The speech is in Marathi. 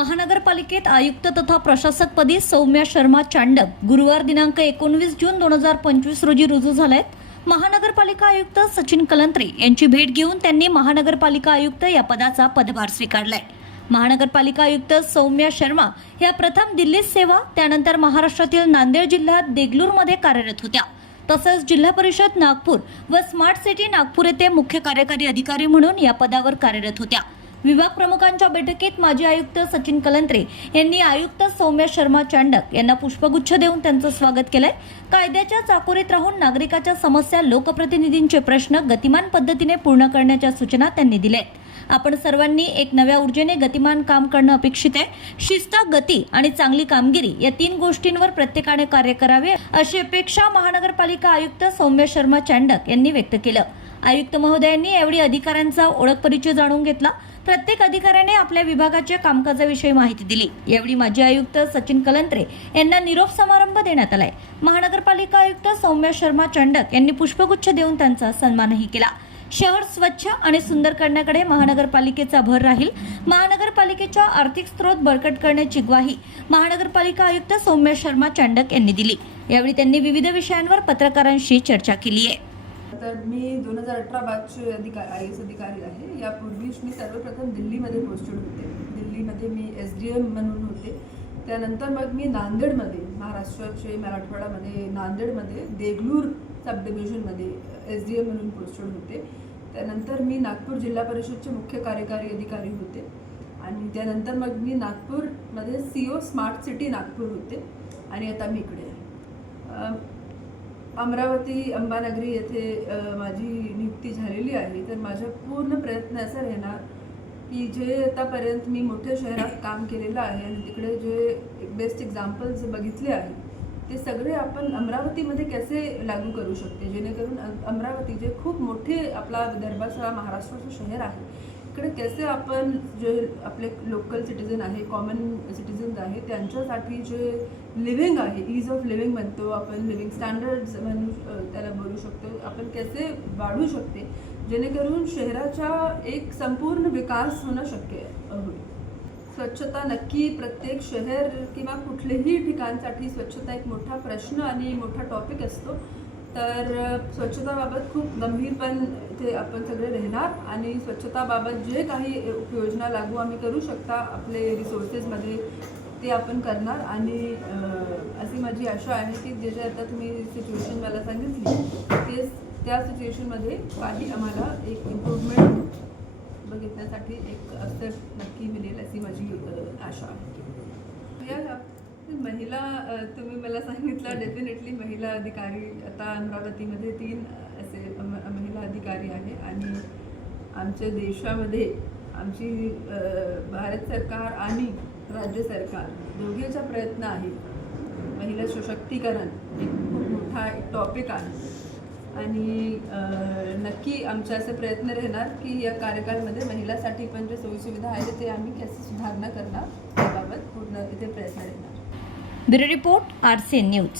महानगरपालिकेत आयुक्त तथा प्रशासकपदी सौम्या शर्मा चांडक गुरुवार दिनांक एकोणवीस जून दोन हजार पंचवीस रोजी रुजू झाले आहेत महानगरपालिका आयुक्त सचिन कलंत्रे यांची भेट घेऊन त्यांनी महानगरपालिका आयुक्त या पदाचा पदभार स्वीकारलाय. महानगरपालिका आयुक्त सौम्या शर्मा या प्रथम दिल्लीत सेवा त्यानंतर महाराष्ट्रातील नांदेड जिल्ह्यात देगलूरमध्ये कार्यरत होत्या. तसंच जिल्हा परिषद नागपूर व स्मार्ट सिटी नागपूर येथे मुख्य कार्यकारी अधिकारी म्हणून या पदावर कार्यरत होत्या. विभाग प्रमुखांच्या बैठकीत माजी आयुक्त सचिन कलंत्रे यांनी आयुक्त सौम्य शर्मा चांडक यांना पुष्पगुच्छ देऊन त्यांचं स्वागत केलंय. कायद्याच्या चाकोरीत राहून नागरिकाच्या समस्या लोकप्रतिनिधींचे प्रश्न गतिमान पद्धतीने पूर्ण करण्याच्या सूचना त्यांनी दिल्या आहेत आपण सर्वांनी एक नव्या ऊर्जेने गतिमान काम करणं अपेक्षित आहे. शिस्त गती आणि चांगली कामगिरी या तीन गोष्टींवर प्रत्येकाने कार्य करावे अशी अपेक्षा महानगरपालिका आयुक्त सौम्य शर्मा चांडक यांनी व्यक्त केलं. आयुक्त महोदयांनी यावेळी अधिकाऱ्यांचा ओळख परिचय जाणून घेतला. प्रत्येक अधिकाऱ्याने आपल्या विभागाच्या कामकाजाविषयी माहिती दिली. यावेळी माजी आयुक्त सचिन कलंत्रे यांना निरोप समारंभ देण्यात आलाय. महानगरपालिका आयुक्त सौम्य शर्मा चंडक यांनी पुष्पगुच्छ देऊन त्यांचा सन्मानही केला. शहर स्वच्छ आणि सुंदर करण्याकडे महानगरपालिकेचा भर राहील. महानगरपालिकेच्या आर्थिक स्रोत बळकट करण्याची ग्वाही महानगरपालिका आयुक्त सौम्य शर्मा चांडक यांनी दिली. यावेळी त्यांनी विविध विषयांवर पत्रकारांशी चर्चा केली आहे. तर मी दोन हजार अठरा बॅचचे अधिकार आय एस अधिकारी आहे. यापूर्वीच मी सर्वप्रथम दिल्लीमध्ये पोस्टेड होते. दिल्लीमध्ये मी एस डी एम म्हणून होते. त्यानंतर मग मी नांदेडमध्ये महाराष्ट्राचे मराठवाड्यामध्ये नांदेडमध्ये देगलूर सब डिव्हिजनमध्ये एस डी एम म्हणून पोस्टेड होते. त्यानंतर मी नागपूर जिल्हा परिषदचे मुख्य कार्यकारी अधिकारी होते. आणि त्यानंतर मग मी नागपूरमध्ये C O smart city Nagpur होते. आणि आता मी इकडे आहे. अमरावती अंबानगरी येथे माझी नियुक्ती झालेली आहे. तर माझा पूर्ण प्रयत्न असा राहणार की जे आतापर्यंत मी मोठ्या शहरात काम केलेलं आहे आणि तिकडे जे बेस्ट एक्झाम्पल्स बघितले आहे ते सगळे आपण अमरावतीमध्ये कसे लागू करू शकते? जेणेकरून अमरावती जे खूप मोठे आपला विदर्भाचा महाराष्ट्राचं शहर आहे इकडे कसे आपण जे आपले लोकल सिटीजन आहे कॉमन सिटिझन्स आहे त्यांच्यासाठी जे लिव्हिंग आहे इज ऑफ लिव्हिंग म्हणतो आपण लिव्हिंग स्टँडर्ड्स म्हणू त्याला बोलू शकतो. आपण कसे वाढू शकते? जेणेकरून शहराचा एक संपूर्ण विकास होणं शक्य होईल. स्वच्छता नक्की प्रत्येक शहर किंवा कुठल्याही ठिकाणसाठी स्वच्छता एक मोठा प्रश्न आणि मोठा टॉपिक असतो. तर स्वच्छताबाबत खूप गंभीरपण ते आपण सगळे राहणार आणि स्वच्छताबाबत जे काही उपयोजना लागू आम्ही करू शकता आपले रिसोर्सेसमध्ये ते आपण करणार आणि अशी माझी आशा आहे की जे जे आता तुम्ही सिच्युएशन मला सांगितली तेच त्या सिच्युएशनमध्ये काही आम्हाला एक इम्प्रूव्हमेंट बघितण्यासाठी एक असर नक्की मिळेल अशी माझी आशा आहे. महिला तुम्ही मला सांगितलं डेफिनेटली महिला अधिकारी आता अमरावतीमध्ये तीन असे महिला अधिकारी आहे आणि आमच्या देशामध्ये आमची भारत सरकार आणि राज्य सरकार दोघेचा प्रयत्न आहे महिला सशक्तीकरण एक खूप मोठा एक टॉपिक आहे. आणि नक्की आमचे असे प्रयत्न राहणार की या कार्यकाळमध्ये महिलासाठी पण जे सोयीसुविधा आहेत ते आम्ही कसे सुधारणा करणार. याबाबत पूर्ण इथे प्रयत्न राहणार. Bureau report R C news